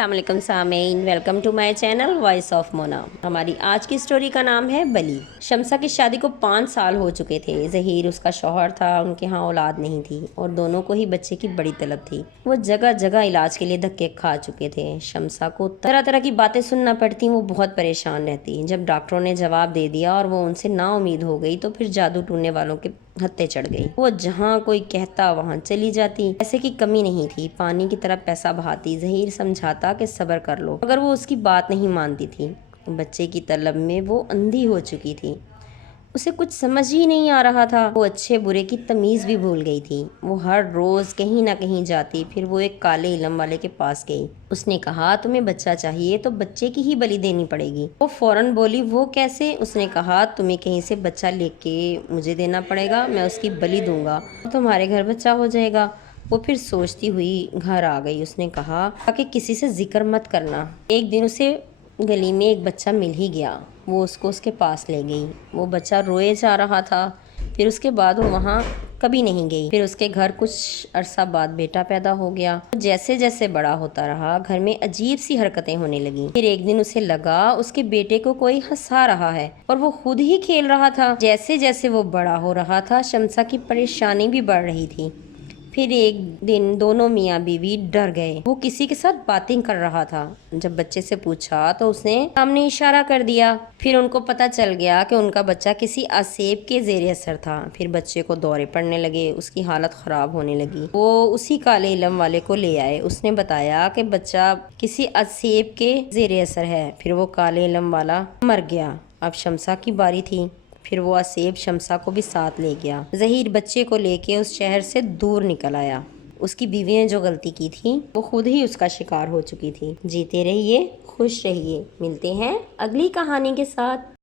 السلام علیکم سامعین، welcome to my channel voice of Mona. ہماری آج کی سٹوری کا نام ہے بلی۔ شمسہ کی شادی کو 5 سال ہو چکے تھے۔ ظہیر اس کا شوہر تھا، ان کے ہاں اولاد نہیں تھی اور دونوں کو ہی بچے کی بڑی طلب تھی۔ وہ جگہ جگہ علاج کے لیے دھکے کھا چکے تھے۔ شمسہ کو طرح طرح کی باتیں سننا پڑتی، وہ بہت پریشان رہتی۔ جب ڈاکٹروں نے جواب دے دیا اور وہ ان سے نا امید ہو گئی تو پھر جادو ٹونے والوں کے ہتھے چڑھ گئی۔ وہ جہاں کوئی کہتا وہاں چلی جاتی، پیسے کی کمی نہیں تھی، پانی کی طرح پیسہ بہاتی۔ ظہیر سمجھاتا کہ صبر کر لو، مگر وہ اس کی بات نہیں مانتی تھی۔ بچے کی طلب میں وہ اندھی ہو چکی تھی، اسے کچھ سمجھ ہی نہیں آ رہا تھا۔ وہ اچھے برے کی تمیز بھی بھول گئی تھی۔ وہ ہر روز کہیں نہ کہیں جاتی، پھر وہ ایک کالے علم والے کے پاس گئی۔ اس نے کہا تمہیں بچہ چاہیے تو بچے کی ہی بلی دینی پڑے گی۔ وہ فوراً بولی وہ کیسے؟ اس نے کہا تمہیں کہیں سے بچہ لے کے مجھے دینا پڑے گا، میں اس کی بلی دوں گا، تمہارے گھر بچہ ہو جائے گا۔ وہ پھر سوچتی ہوئی گھر آ گئی۔ اس نے کہا کہ کسی سے ذکر مت کرنا۔ ایک دن اسے گلی میں ایک بچہ مل ہی گیا۔ وہ اس کو اس کے پاس لے گئی۔ وہ بچہ روئے جا رہا تھا۔ پھر اس کے بعد وہ وہاں کبھی نہیں گئی۔ پھر اس کے گھر کچھ عرصہ بعد بیٹا پیدا ہو گیا۔ جیسے جیسے بڑا ہوتا رہا، گھر میں عجیب سی حرکتیں ہونے لگیں۔ پھر ایک دن اسے لگا اس کے بیٹے کو کوئی ہنسا رہا ہے اور وہ خود ہی کھیل رہا تھا۔ جیسے جیسے وہ بڑا ہو رہا تھا، شمسہ کی پریشانی بھی بڑھ رہی تھی۔ پھر ایک دن دونوں میاں بیوی ڈر گئے۔ وہ کسی کے ساتھ باتیں کر رہا تھا۔ جب بچے سے پوچھا تو اس نے سامنے اشارہ کر دیا۔ پھر ان کو پتہ چل گیا کہ ان کا بچہ کسی اسیب کے زیر اثر تھا۔ پھر بچے کو دورے پڑنے لگے، اس کی حالت خراب ہونے لگی۔ وہ اسی کالے علم والے کو لے آئے۔ اس نے بتایا کہ بچہ کسی اسیب کے زیر اثر ہے۔ پھر وہ کالے علم والا مر گیا۔ اب شمسہ کی باری تھی۔ پھر وہ اسیب شمسہ کو بھی ساتھ لے گیا۔ ظہیر بچے کو لے کے اس شہر سے دور نکل آیا۔ اس کی بیوی نے جو غلطی کی تھی وہ خود ہی اس کا شکار ہو چکی تھی۔ جیتے رہیے، خوش رہیے۔ ملتے ہیں اگلی کہانی کے ساتھ۔